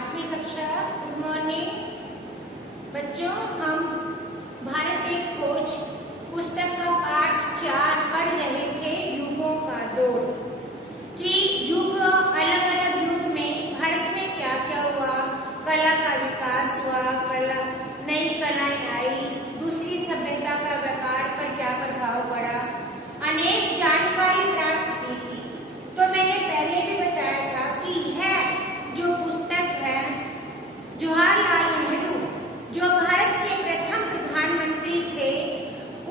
आठवीं कक्षा। Good morning बच्चों। हम भारत एक खोज पुस्तक का पाठ 4 पढ़ रहे थे, युगों का दौर। कि युग, अलग अलग युग में भारत में क्या क्या हुआ, कला का विकास हुआ, नई कलाएं आई, दूसरी सभ्यता का व्यापार पर क्या प्रभाव पड़ा, अनेक जानकारी प्राप्त की थी। तो मैंने पहले भी बताया था कि यह जो पुस्तक है, जवाहरलाल नेहरू जो भारत के प्रथम प्रधानमंत्री थे,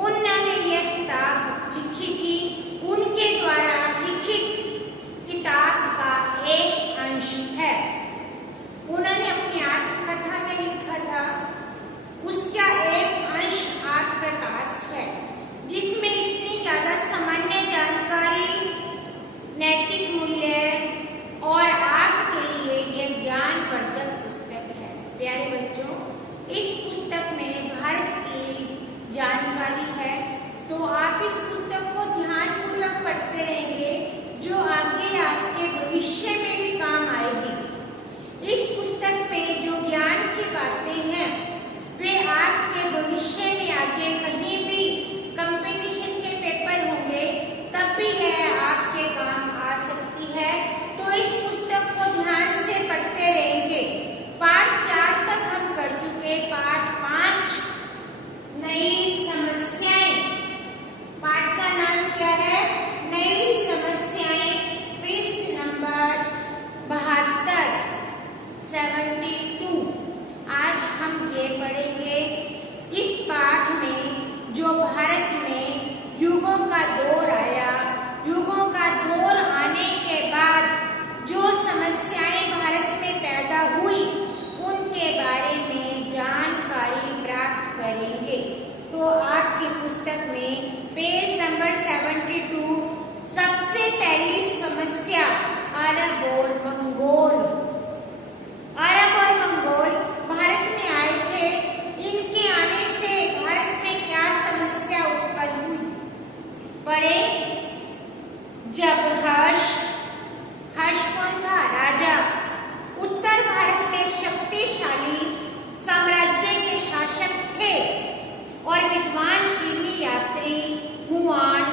उन्होंने यह किताब लिखी थी। उनके द्वारा लिखित किताब का एक अंश है। उन्होंने अपनी आत्मकथा में लिखा था, उसका एक अंश आपके पास है, जिसमें इतनी ज्यादा सामान्य जानकारी, नैतिक मूल्य और आपके लिए यह ज्ञानवर्धक पुस्तक है। प्यारे बच्चों, इस पुस्तक में भारत की जानकारी है, तो आप इस पुस्तक को ध्यानपूर्वक पढ़ते रहेंगे, जो आगे आपके भविष्य में भी काम आएगी। इस पुस्तक में जो ज्ञान की बातें हैं, वे आपके भविष्य में आगे कहीं भी कंपटीशन के पेपर होंगे, तब भी यह आपके काम आ सकती है। तो इस पुस्तक को ध्यान से पढ़ते रहेंगे। पाठ 4 तक हम कर चुके। पाठ 5 नई समस्याएं। पाठ का नाम क्या है? नई समस्याएं। पृष्ठ नंबर 72। आज हम ये पढ़ेंगे। इस पाठ में जो भारत में युगों का दौर आया, युगों का दौर आने के बाद जो समस्याएं भारत में पैदा हुई, उनके बारे में जानकारी प्राप्त करेंगे। तो आपकी पुस्तक में पेज नंबर 72 सबसे पहली समस्या अरब और मंगोल। अरब और मंगोल भारत में आए थे। इनके आने से भारत में क्या समस्या उत्पन्न हुई, पढ़े। जब हर्ष कौन था? राजा उत्तर भारत में शक्तिशाली साम्राज्य के शासक थे और विद्वान चीनी यात्री हुआन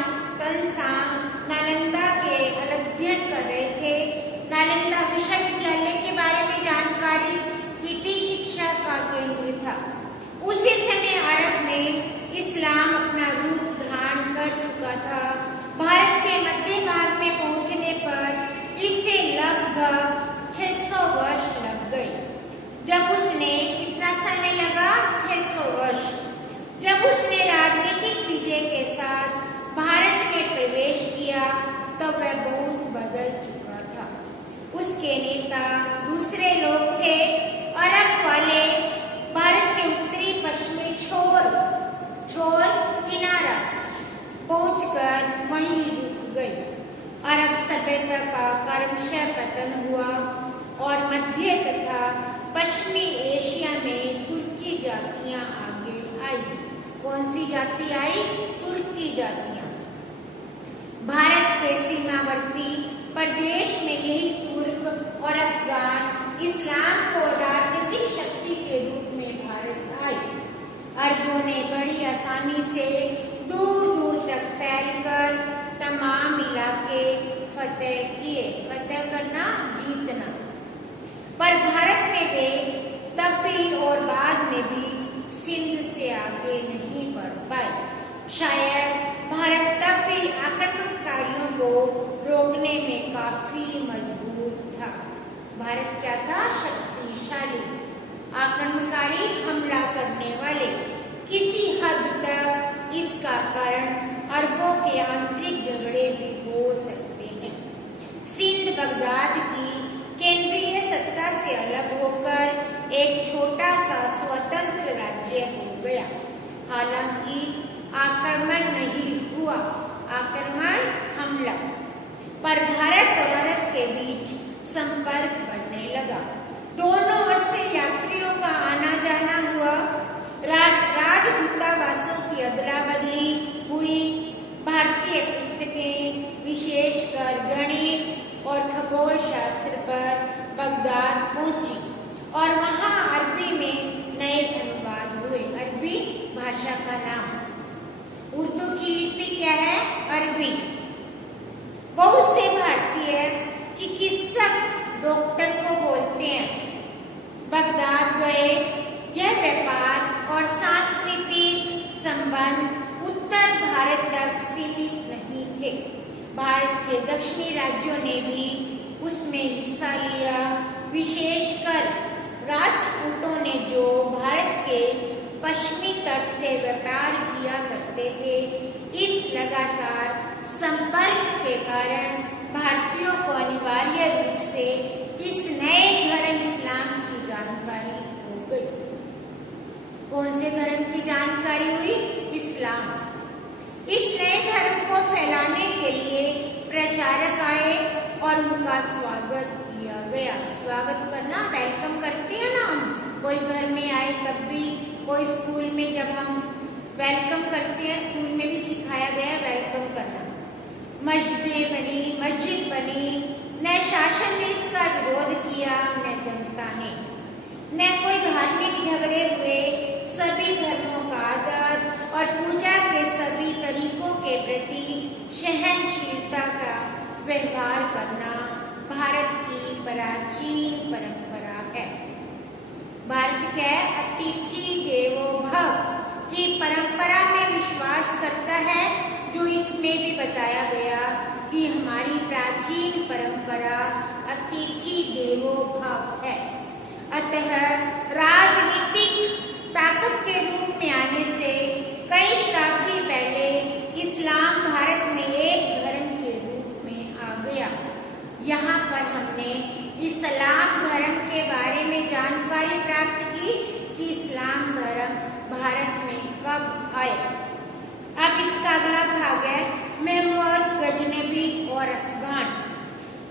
तंसांग नालंदा के अध्ययन कर रहे थे। नालंदा विश्वविद्यालय के बारे में जानकारी की थी, शिक्षा का केंद्र था। उसी समय अरब में इस्लाम अपना रूप धारण कर चुका था। भारत के मध्य भाग में पहुंचने पर इसे लगभग 600 वर्ष लग गए। जब उसने कितना समय लगा? 600 वर्ष। जब उसने राजनीतिक विजय के साथ भारत में प्रवेश किया, तो वह बहुत बदल चुका था। उसके नेता दूसरे लोग थे। अरब वाले भारत के उत्तरी पश्चिमी छोर किनारा पहुंचकर वहीं रुक गए। अरब सभ्यता का क्रमशः पतन हुआ और मध्य तथा पश्चिमी एशिया में तुर्की जातियां आगे आई। कौन सी जाति आई? तुर्की जातियां। भारत के सीमावर्ती प्रदेश में यही तुर्क और अफगान इस्लाम को राजनीतिक शक्ति के रूप में भारत आए। अरबों ने बड़ी आसानी से दूर दूर तक फैलकर तमाम इलाके फतेह किए। फतेह करना, जीतना। पर भारत में वे तब भी और बाद में भी सिंध से आगे नहीं बढ़ पाए। शायद भारत तब भी आक्रमणकारियों को रोकने में काफी मजबूत था। भारत क्या था? शक्तिशाली, आक्रमणकारी, हमला करने वाले। किसी हद तक इसका कारण अरबों के आंतरिक झगड़े भी हो सकते हैं। सिंध बगदाद की केंद्रीय सत्ता से अलग होकर एक छोटा सा स्वतंत्र राज्य हो गया। हालांकि आक्रमण नहीं हुआ, हमला। पर भारत और अरब के बीच संपर्क बढ़ने लगा। दोनों ओर से यात्रियों का आना जाना हुआ। राजदूतावासों की अदला बदली हुई। भारतीय पुस्तकें, विशेषकर गणित और खगोल शास्त्र पर बगदाद पहुंची। का नाम। उर्दू की लिपि क्या है? अरबी। बहुत से भारतीय चिकित्सक डॉक्टर को बोलते हैं। बगदाद गए। यह व्यापार और सांस्कृतिक संबंध उत्तर भारत तक सीमित नहीं थे। भारत के दक्षिणी राज्यों ने भी उसमें हिस्सा लिया। विशेषकर राष्ट्रकूटों ने जो भारत के पश्चिमी तट से व्यापार किया करते थे, इस लगातार संपर्क के कारण भारतीयों को अनिवार्य रूप से इस नए धर्म इस्लाम की जानकारी हो गई। कौन से धर्म की जानकारी हुई? इस्लाम। इस नए धर्म को फैलाने के लिए प्रचारक आए और उनका स्वागत किया गया। स्वागत करना, वेलकम करते हैं ना हम, कोई घर में आए तब भी, कोई स्कूल में जब हम वेलकम करते हैं, स्कूल में भी सिखाया गया है वेलकम करना। मस्जिद बनी, न शासन ने इसका विरोध किया न जनता ने, न कोई धार्मिक झगड़े हुए। सभी धर्मों का आदर और पूजा के सभी तरीकों के प्रति सहनशीलता का व्यवहार करना भारत की प्राचीन परंपरा है। भारत क्या है? अतिथि देवो भव की परंपरा में विश्वास करता है, जो इसमें भी बताया गया कि हमारी प्राचीन परंपरा अतिथि देवो भव है। अतः राजनीतिक ताकत के रूप में आने से कई शताब्दी पहले इस्लाम भारत में एक धर्म के रूप में आ गया। यहाँ पर हमने इस्लाम धर्म के बारे में जानकारी प्राप्त की कि इस्लाम धर्म भारत में कब आए। अब इसका अगला भाग है महमूद गजनबी और अफगान।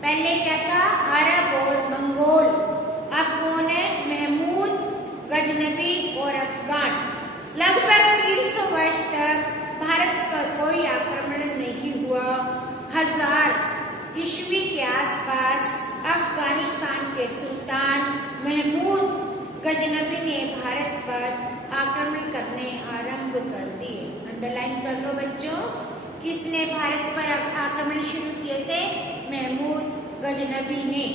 पहले क्या था? अरब और मंगोल। अब कौन है? महमूद गजनबी और अफगान। लगभग 300 वर्ष तक भारत पर कोई आक्रमण नहीं हुआ। 1000 ईस्वी के आसपास अफगानिस्तान के सुल्तान महमूद गजनबी ने भारत पर आक्रमण करने आरंभ कर दिए। अंडरलाइन कर लो बच्चों, किसने भारत पर आक्रमण शुरू किए थे? महमूद गजनबी ने।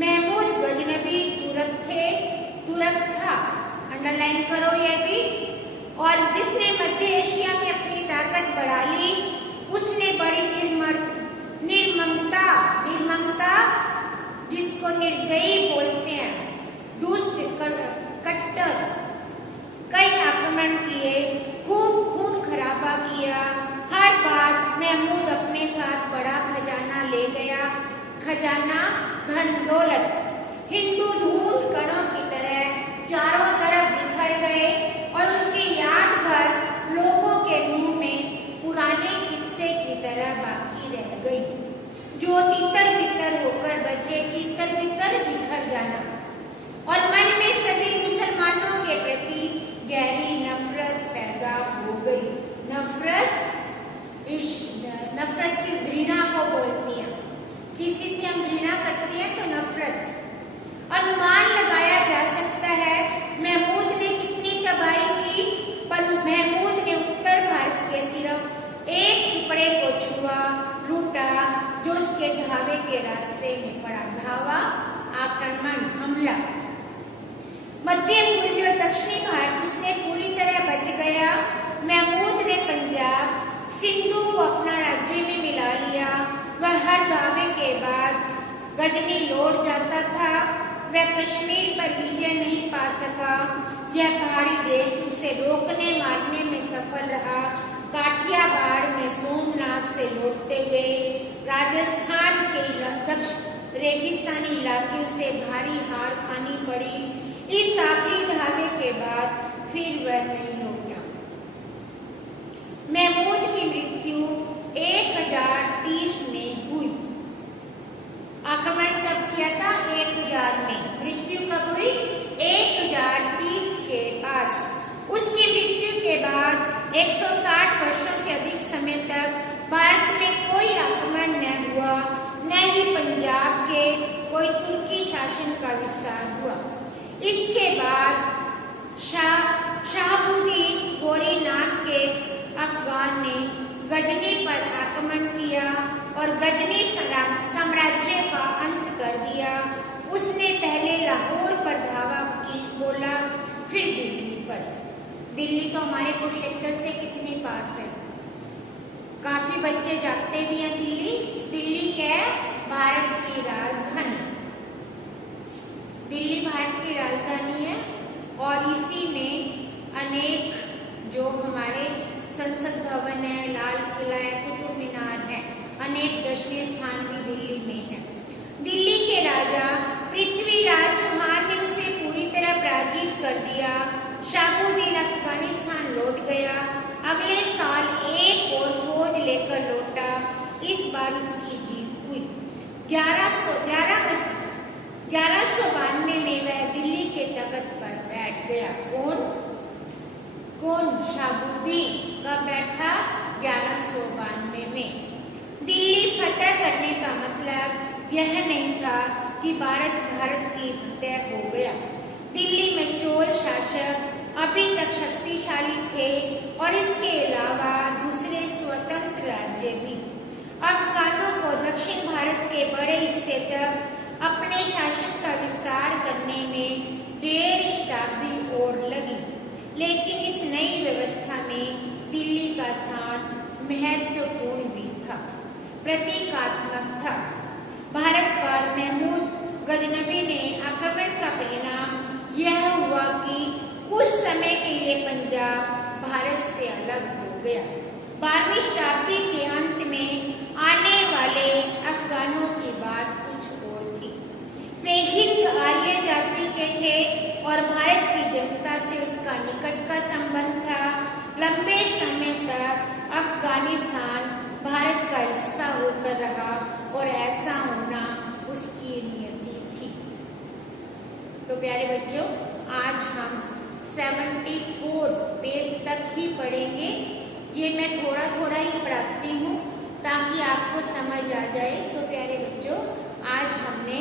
महमूद गजनबी तुर्क था। अंडरलाइन करो ये भी। और जिसने मध्य एशिया में अपनी ताकत बढ़ा ली, उसने बड़ी निर्ममता जिसको निर्दयी बोलते हैं, दुष्ट कट्टर कई आक्रमण किए, खूब खून खराबा किया। हर बार महमूद अपने साथ बड़ा खजाना ले गया। खजाना, धन दौलत। हिंदू धूल कणों की तरह चारों तरफ बिखर गए और उसकी याद भर लोगों के मुंह में पुराने किस्से की तरह बाकी रह गई। जो तितर बितर होकर बचे, तितर बितर बिखर जाना। और मन में सभी मुसलमानों के प्रति गहरी नफरत पैदा हो गई। नफरत की घृणा को बोलती हैं। किसी से हम घृणा करते हैं तो नफरत। अनुमान लगाया जा सकता है महमूद ने कितनी तबाही की, पर महमूद ने उत्तर भारत के सिर्फ एक टुकड़े को छुआ, लूटा, जो उसके धावे के रास्ते में पड़ा। धावा, आक्रमण, हमला। मध्य पूर्वी और दक्षिणी भारत उसने पूरी तरह बच गया। महमूद ने पंजाब, सिंधु को अपना राज्य में मिला लिया। वह हर दावे के बाद गजनी लौट जाता था। वह कश्मीर पर विजय नहीं पा सका। यह पहाड़ी देश उसे रोकने मारने में सफल रहा। काठियावाड़ में सोमनाथ से लौटते हुए राजस्थान के रेगिस्तानी इलाके से भारी हार खानी पड़ी। इस आखिरी धावे के बाद फिर वह नहीं लौटा। महमूद की मृत्यु 1030 में हुई। आक्रमण कब किया था? 1000 में। मृत्यु कब हुई? 1030 के पास। उसकी मृत्यु के बाद 160 वर्षों से अधिक समय तक भारत में कोई आक्रमण न हुआ, न ही पंजाब के कोई तुर्की शासन का विस्तार हुआ। इसके बाद शाहबुद्दीन गोरी नाम के अफगान ने गजनी पर आक्रमण किया और गजनी साम्राज्य का अंत कर दिया। उसने पहले लाहौर पर धावा बोला, फिर दिल्ली पर। दिल्ली तो हमारे कुरुक्षेत्र से कितने पास है, काफी बच्चे जाते भी हैं दिल्ली। दिल्ली क्या है? भारत की राजधानी। दिल्ली भारत की राजधानी है और इसी में अनेक जो हमारे संसद भवन है, लाल किला है, कुतुब मीनार है, अनेक दर्शनीय स्थान भी दिल्ली में है। दिल्ली के राजा पृथ्वीराज चौहान ने उसे पूरी तरह पराजित कर दिया। शहाबुद्दीन अफगानिस्तान लौट गया। अगले साल एक और फौज लेकर लौटा। इस बार उसकी जीत हुई। 1192 में वह दिल्ली के तख्त पर बैठ गया। कौन? शहाबुद्दीन। कब बैठा? 1192 में। दिल्ली फतह करने का मतलब यह नहीं था कि भारत की फतह हो गया। दिल्ली में चोल शासक अभी तक शक्तिशाली थे और इसके अलावा दूसरे स्वतंत्र राज्य भी। अफगानों को दक्षिण भारत के बड़े हिस्से तक अपने शासन का विस्तार करने में 1.5 शताब्दी और लगी, लेकिन इस नई व्यवस्था में दिल्ली का स्थान महत्वपूर्ण भी था, प्रतीकात्मक था। भारत पर महमूद गजनबी ने आक्रमण का परिणाम यह हुआ कि कुछ समय के लिए पंजाब भारत से अलग हो गया। 12वीं शताब्दी के अंत में आने वाले अफगानों की बात कुछ और थी। वे हिंद आर्य जाति के थे और भारत की जनता से उसका निकट का संबंध था। लंबे समय तक अफगानिस्तान भारत का हिस्सा होकर रहा और ऐसा होना उसकी नियति थी। तो प्यारे बच्चों, आज हम 74 पेज तक ही पढ़ेंगे। ये मैं थोड़ा थोड़ा ही पढ़ाती हूँ ताकि आपको समझ आ जाए। तो प्यारे बच्चों, आज हमने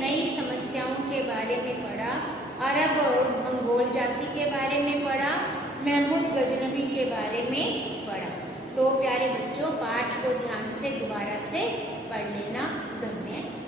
नई समस्याओं के बारे में पढ़ा, अरब और मंगोल जाति के बारे में पढ़ा, महमूद गजनबी के बारे में पढ़ा। तो प्यारे बच्चों, पाठ को ध्यान से दोबारा से पढ़ लेना। धन्यवाद।